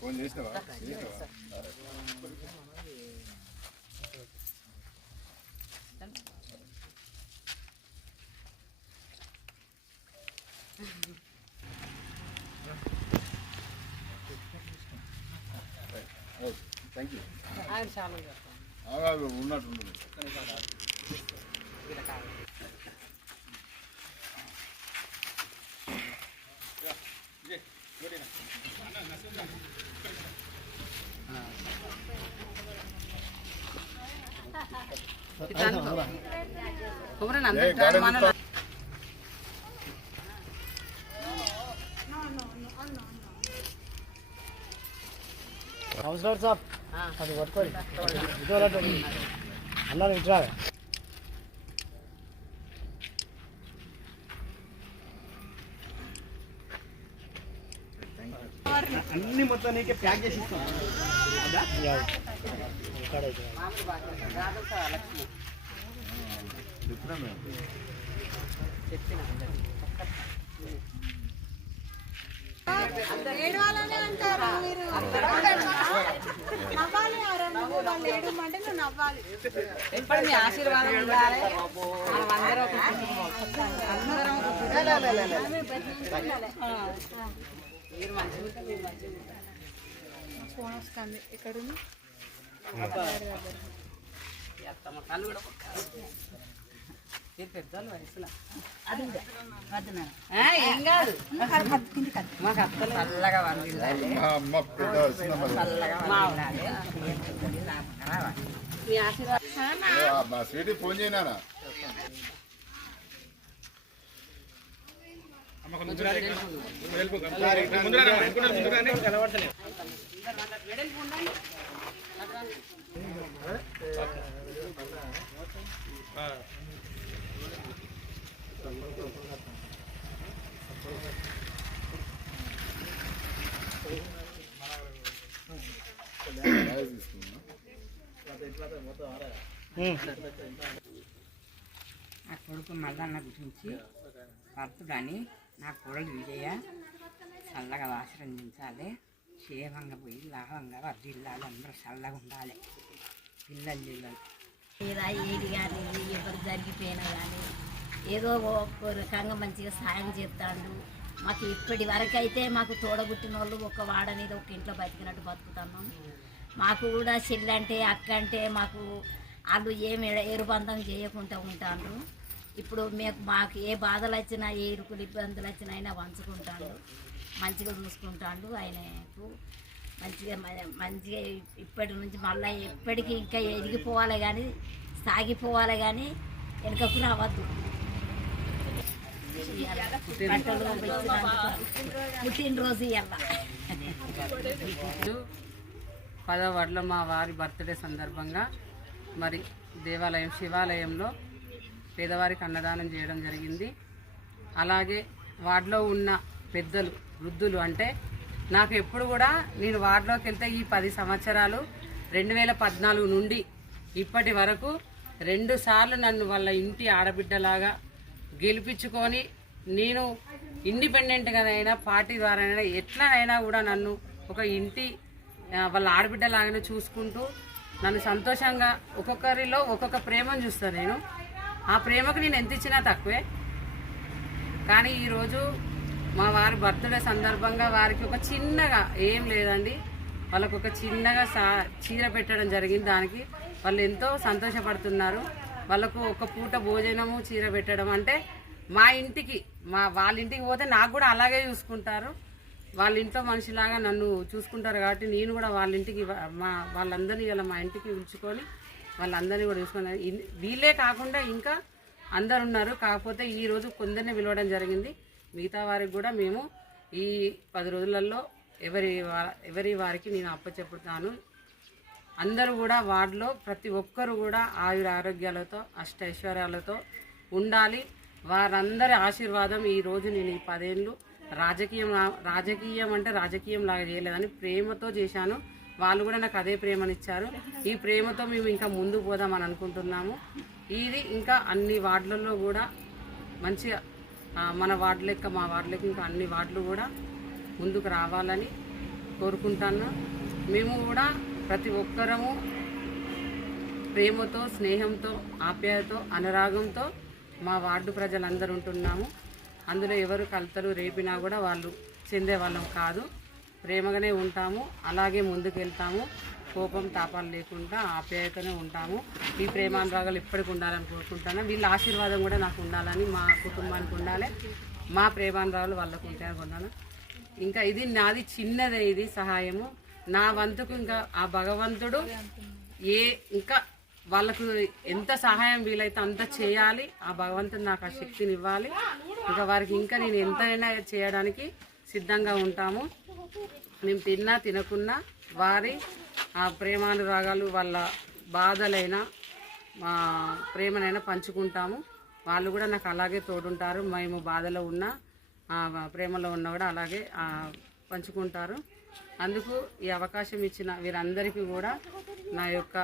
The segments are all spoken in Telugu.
ఫోన్ చేసినావా థ్యాంక్ యూ ఆయన చాలా ఉన్నట్టు కుమరన్ ఏ, అందరూ గాడి మన చూస్తా. కౌన్సిలర్ సాబ్ అది పట్టుకోండి ఇటు అన్నారు అన్ని మొత్తం నీకే ప్యాక్ చేసి ఇస్తాం. ఇక్కడ ఇక్కడ. చెప్పినా మేము ఏడవాలనే అంటారు మీరు నవ్వాలి ఎవరో నువ్వు వాళ్ళు ఏడమంటే నువ్వు నవ్వాలి ఎప్పుడు మీ ఆశీర్వాదం ఉండాలి మనం అందరం ఒక అందరం ఫోన్ వస్తుంది. ఎక్కడుంది? ఈ అత్తమ్మ కళ్ళు కూడా కొట్టారు. మీరు పెద్దలు వయసులో ఆ, ఏం కాదు మాకు అత్తలు చల్లగా వండింది మా అమ్మ పెద్ద చిన్నమ్మ మా ఉండాలి మీ ఆశీర్వాదం ఏ, ఆ, మా స్వీటీ ఫోన్ చేయనా నా కొడుకు మల్లన్న గురించి భర్తుడని నా కోడలు విజయ చల్లగా ఆశ్రయించాలి క్షేమంగా పోయి లాభంగా వర్దిల్లాలి అందరూ చల్లగా ఉండాలి. పిల్లలు జిల్లలు లేదా ఏది కానీ ఎవరు జరిగిపోయినా కానీ ఏదో ఒక రకంగా మంచిగా సాయం చేస్తాడు. మాకు ఇప్పటి వరకు అయితే మాకు తోడబుట్టిన వాళ్ళు ఒక వాడనేది ఒక ఇంట్లో బతికినట్టు బతుకుతున్నాం. మాకు కూడా చెల్లంటే అక్క అంటే మాకు వాళ్ళు ఏమి ఎరుబంధం చేయకుండా ఉంటారు ఇప్పుడు మీకు మాకు ఏ బాధలు వచ్చినా ఏ ఇరుకులు ఇబ్బందులు వచ్చినా అయినా వంచుకుంటాడు. మంచిగా చూసుకుంటాడు ఆయనకు మంచిగా మ- మంచిగా ఇప్పటి నుంచి మళ్ళీ ఎప్పటికీ ఇంకా ఎదిగిపోవాలి కానీ సాగిపోవాలి కానీ వెనుకకు రావద్దు. పుట్టినరోజు ఇవ్వాలి పదో వడ్ల మా వారి బర్త్డే సందర్భంగా మరి దేవాలయం శివాలయంలో పేదవారికి అన్నదానం చేయడం జరిగింది. అలాగే వార్డులో ఉన్న పెద్దలు వృద్ధులు అంటే నాకు ఎప్పుడు కూడా నేను వార్డులోకి వెళ్తే ఈ పది సంవత్సరాలు రెండు వేల పద్నాలుగు నుండి ఇప్పటి వరకు రెండుసార్లు నన్ను వాళ్ళ ఇంటి ఆడబిడ్డలాగా గెలిపించుకొని నేను ఇండిపెండెంట్గా అయినా పార్టీ ద్వారా అయినా ఎట్లనైనా కూడా నన్ను ఒక ఇంటి వాళ్ళ ఆడబిడ్డలాగానే చూసుకుంటూ నన్ను సంతోషంగా ఒక్కొక్కరిలో ఒక్కొక్క ప్రేమను చూస్తాను నేను. ఆ ప్రేమకు నేను ఎంత ఇచ్చినా తక్కువే. కానీ ఈరోజు మా వారి బర్త్డే సందర్భంగా వారికి ఒక చిన్నగా ఏం లేదండి. వాళ్ళకు ఒక చిన్నగా సా చీర పెట్టడం జరిగింది. దానికి వాళ్ళు ఎంతో సంతోషపడుతున్నారు. వాళ్ళకు ఒక పూట భోజనము చీర పెట్టడం అంటే మా ఇంటికి మా వాళ్ళ ఇంటికి పోతే నాకు కూడా అలాగే చూసుకుంటారు. వాళ్ళ ఇంట్లో మనిషిలాగా నన్ను చూసుకుంటారు కాబట్టి నేను కూడా వాళ్ళ ఇంటికి మా వాళ్ళందరినీ ఇలా మా ఇంటికి ఉంచుకొని వాళ్ళందరినీ కూడా చూసుకున్నారు. వీళ్ళే కాకుండా ఇంకా అందరు ఉన్నారు కాకపోతే ఈరోజు కొందరిని పిలవడం జరిగింది. మిగతా వారికి కూడా మేము ఈ పది రోజులలో ఎవరి ఎవరి వారికి నేను అప్పచెప్పుతాను అందరూ కూడా వార్డులో ప్రతి ఒక్కరు కూడా ఆయుర ఆరోగ్యాలతో అష్టైశ్వర్యాలతో ఉండాలి. వారందరి ఆశీర్వాదం ఈ రోజు నేను ఈ పదేళ్ళు రాజకీయం రాజకీయం అంటే రాజకీయం లాగా చేయలేదని ప్రేమతో చేశాను. వాళ్ళు కూడా నాకు అదే ప్రేమనిచ్చారు ఈ ప్రేమతో మేము ఇంకా ముందు పోదామని అనుకుంటున్నాము. ఇది ఇంకా అన్ని వార్డులలో కూడా మంచిగా మన వార్డు లెక్క మా వార్డు లెక్క ఇంకా అన్ని వార్డులు కూడా ముందుకు రావాలని కోరుకుంటాను. మేము కూడా ప్రతి ఒక్కరము ప్రేమతో స్నేహంతో ఆప్యాయతో అనురాగంతో మా వార్డు ప్రజలందరూ ఉంటున్నాము. అందులో ఎవరు కలతలు రేపినా కూడా వాళ్ళు చెందే వాళ్ళం కాదు. ప్రేమగానే ఉంటాము అలాగే ముందుకెళ్తాము. కోపం తాపాలు లేకుండా ఆప్యాయతనే ఉంటాము. ఈ ప్రేమానురాగాలు ఎప్పటికి ఉండాలని కోరుకుంటాను వీళ్ళ ఆశీర్వాదం కూడా నాకు ఉండాలని మా కుటుంబానికి ఉండాలి. మా ప్రేమానురాగాలు వాళ్ళకు ఉంటాయని కొన్నాను. ఇంకా ఇది నాది చిన్నదే ఇది సహాయము. నా వంతుకు ఇంకా ఆ భగవంతుడు ఏ ఇంకా వాళ్ళకు ఎంత సహాయం వీలైతే అంత చేయాలి. ఆ భగవంతుడు నాకు ఆ శక్తిని ఇవ్వాలి. ఇంకా వారికి ఇంకా నేను ఎంతైనా చేయడానికి సిద్ధంగా ఉంటాము. మేము తిన్నా తినకున్నా వారి ఆ ప్రేమానురాగాలు వాళ్ళ బాధలైనా మా ప్రేమనైనా పంచుకుంటాము. వాళ్ళు కూడా నాకు అలాగే తోడుంటారు. మేము బాధలో ఉన్నా ఆ, ప్రేమలో ఉన్నా కూడా అలాగే పంచుకుంటారు. అందుకు ఈ అవకాశం ఇచ్చిన వీరందరికీ కూడా నా యొక్క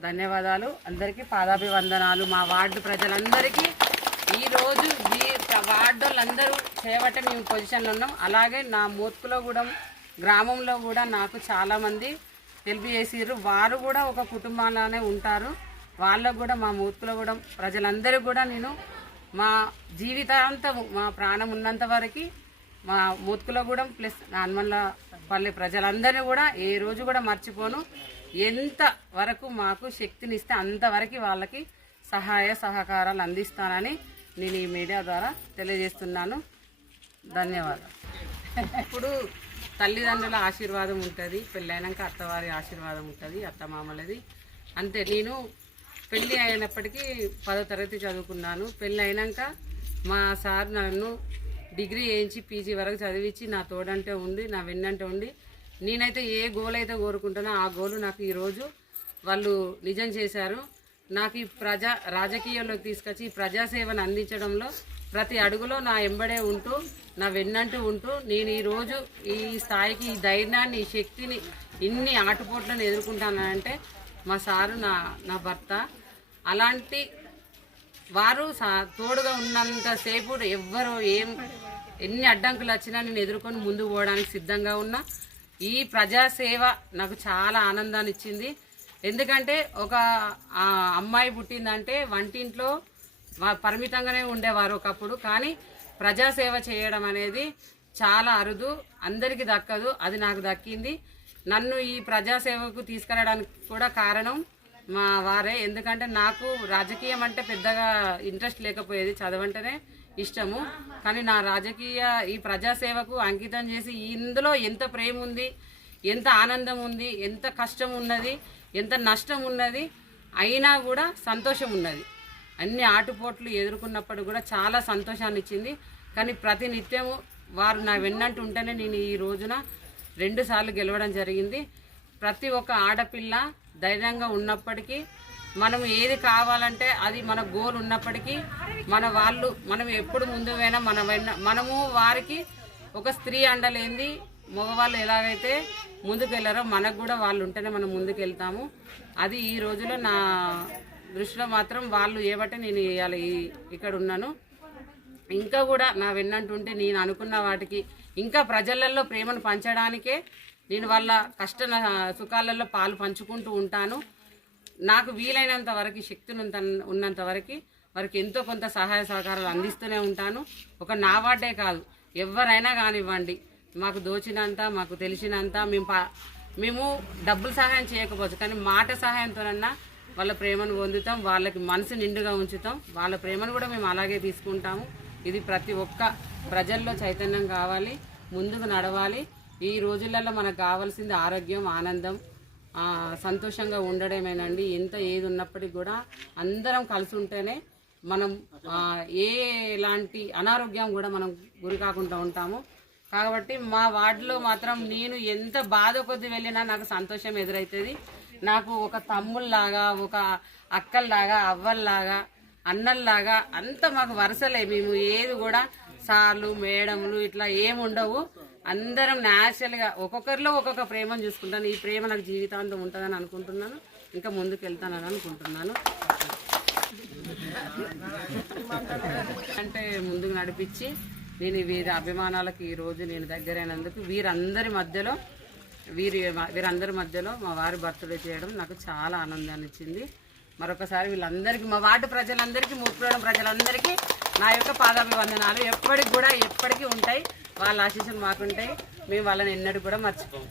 ధన్యవాదాలు. అందరికీ పాదాభివందనాలు. మా వార్డు ప్రజలందరికీ ఈరోజు ఈ వార్డు వాళ్ళందరూ చేయబట్టే మేము పొజిషన్లో ఉన్నాం. అలాగే నా మోత్కులో కూడా గ్రామంలో కూడా నాకు చాలామంది హెల్ప్ చేసిర్రు. వారు కూడా ఒక కుటుంబంలోనే ఉంటారు. వాళ్ళకు కూడా మా మూర్తులో కూడా ప్రజలందరూ కూడా నేను మా జీవితాంతం మా ప్రాణం ఉన్నంత వరకు మా మూత్కులగూడెం ప్లస్ నాన్మల్ల పల్లె ప్రజలందరినీ కూడా ఏ రోజు కూడా మర్చిపోను. ఎంత వరకు మాకు శక్తినిస్తే అంతవరకు వాళ్ళకి సహాయ సహకారాలు అందిస్తానని నేను ఈ మీడియా ద్వారా తెలియజేస్తున్నాను. ధన్యవాదాలు. ఇప్పుడు తల్లిదండ్రుల ఆశీర్వాదం ఉంటుంది పెళ్ళైనాక అత్తవారి ఆశీర్వాదం ఉంటుంది అత్తమామలది. అంతే నేను పెళ్ళి అయినప్పటికీ పదో తరగతి చదువుకున్నాను. పెళ్ళి అయినాక మా సార్ నన్ను డిగ్రీ వేయించి పీజీ వరకు చదివించి నా తోడంటే ఉండి నా వెన్నంటే ఉండి నేనైతే ఏ గోల్ అయితే కోరుకుంటానో ఆ గోలు నాకు ఈరోజు వాళ్ళు నిజం చేశారు. నాకు ఈ ప్రజా రాజకీయాల్లోకి తీసుకొచ్చి ఈ ప్రజాసేవను అందించడంలో ప్రతి అడుగులో నా ఎంబడే ఉంటూ నా వెన్నంటూ ఉంటూ నేను ఈరోజు ఈ స్థాయికి ఈ ధైర్యాన్ని ఈ శక్తిని ఇన్ని ఆటుపోట్లను ఎదుర్కొంటానంటే మా సారు నా నా భర్త. అలాంటి వారు సా- తోడుగా ఉన్నంతసేపు ఎవ్వరు ఏం ఎన్ని అడ్డంకులు వచ్చినా నేను ఎదుర్కొని ముందుకు పోవడానికి సిద్ధంగా ఉన్నా. ఈ ప్రజాసేవ నాకు చాలా ఆనందాన్ని ఇచ్చింది ఎందుకంటే ఒక అమ్మాయి పుట్టిందంటే వంటింట్లో పరిమితంగానే ఉండేవారు ఒకప్పుడు. కానీ ప్రజాసేవ చేయడం అనేది చాలా అరుదు అందరికీ దక్కదు అది నాకు దక్కింది. నన్ను ఈ ప్రజాసేవకు తీసుకెళ్ళడానికి కూడా కారణం మా వారే. ఎందుకంటే నాకు రాజకీయం అంటే పెద్దగా ఇంట్రెస్ట్ లేకపోయేది చదవంటేనే ఇష్టము. కానీ నా రాజకీయ ఈ ప్రజాసేవకు అంకితం చేసి ఇందులో ఎంత ప్రేమ ఉంది ఎంత ఆనందం ఉంది ఎంత కష్టం ఉన్నది ఎంత నష్టం ఉన్నది అయినా కూడా సంతోషం ఉన్నది. అన్ని ఆటుపోట్లు ఎదుర్కొన్నప్పుడు కూడా చాలా సంతోషాన్ని ఇచ్చింది కానీ ప్రతి నిత్యము వారు నా వెన్నంటూ ఉంటేనే నేను ఈ రోజున రెండుసార్లు గెలవడం జరిగింది. ప్రతి ఒక్క ఆడపిల్ల ధైర్యంగా ఉన్నప్పటికీ మనం ఏది కావాలంటే అది మన గోల్ ఉన్నప్పటికీ మన వాళ్ళు మనం ఎప్పుడు ముందు పోయినా మన వెన్న మనము వారికి ఒక స్త్రీ అండలేంది. మగవాళ్ళు ఎలాగైతే ముందుకు వెళ్ళారో మనకు కూడా వాళ్ళు ఉంటేనే మనం ముందుకు వెళ్తాము అది ఈ రోజులో నా దృష్టిలో మాత్రం వాళ్ళు ఏబట్టే నేను ఇవాళ ఇక్కడ ఉన్నాను. ఇంకా కూడా నా వెన్నంటుంటే నేను అనుకున్న వాటికి ఇంకా ప్రజలలో ప్రేమను పంచడానికే నేను వాళ్ళ కష్ట సుఖాలలో పాలు పంచుకుంటూ ఉంటాను. నాకు వీలైనంత వరకు శక్తిని ఉన్నంత ఉన్నంత వరకు వారికి ఎంతో కొంత సహాయ సహకారాలు అందిస్తూనే ఉంటాను. ఒక నా వార్డే కాదు ఎవరైనా కానివ్వండి. మాకు దోచినంత మాకు తెలిసినంత మేము మేము డబ్బులు సహాయం చేయకపోవచ్చు కానీ మాట సహాయంతోనన్నా వాళ్ళ ప్రేమను పొందుతాం వాళ్ళకి మనసు నిండుగా ఉంచుతాం వాళ్ళ ప్రేమను కూడా మేము అలాగే తీసుకుంటాము. ఇది ప్రతి ఒక్క ప్రజల్లో చైతన్యం కావాలి ముందుకు నడవాలి. ఈ రోజులలో మనకు కావాల్సింది ఆరోగ్యం ఆనందం సంతోషంగా ఉండడమేనండి. ఎంత ఏది ఉన్నప్పటికీ కూడా అందరం కలిసి ఉంటేనే మనం ఏ ఎలాంటి అనారోగ్యం కూడా మనం గురి కాకుండా ఉంటాము. కాబట్టి మా వార్డులో మాత్రం నేను ఎంత బాధ కొద్ది వెళ్ళినా నాకు సంతోషం ఎదురవుతుంది నాకు ఒక తమ్ముళ్ళలాగా ఒక అక్కల్లాగా అవ్వల్లాగా అన్నల్లాగా అంత మాకు వరుసలే. మేము ఏది కూడా సార్లు మేడములు ఇట్లా ఏమి ఉండవు. అందరం న్యాచురల్గా ఒక్కొక్కరిలో ఒక్కొక్క ప్రేమను చూసుకుంటాను. ఈ ప్రేమ నాకు జీవితాంతం ఉంటుందని అనుకుంటున్నాను. ఇంకా ముందుకు వెళ్తానని అనుకుంటున్నాను. అంటే ముందుకు నడిపించి నేను వీరి అభిమానాలకు ఈరోజు నేను దగ్గరైనందుకు వీరందరి మధ్యలో వీరి వీరందరి మధ్యలో మా వారి బర్త్డే చేయడం నాకు చాలా ఆనందాన్ని ఇచ్చింది. మరొకసారి వీళ్ళందరికీ మా వార్డు ప్రజలందరికీ ముప్పడం ప్రజలందరికీ నా యొక్క పాదాభివందనాలు ఎప్పటికి కూడా ఎప్పటికీ ఉంటాయి. వాళ్ళ ఆశీస్సులు మాకుంటాయి. మేము వాళ్ళని ఎన్నడూ కూడా మర్చిపోము.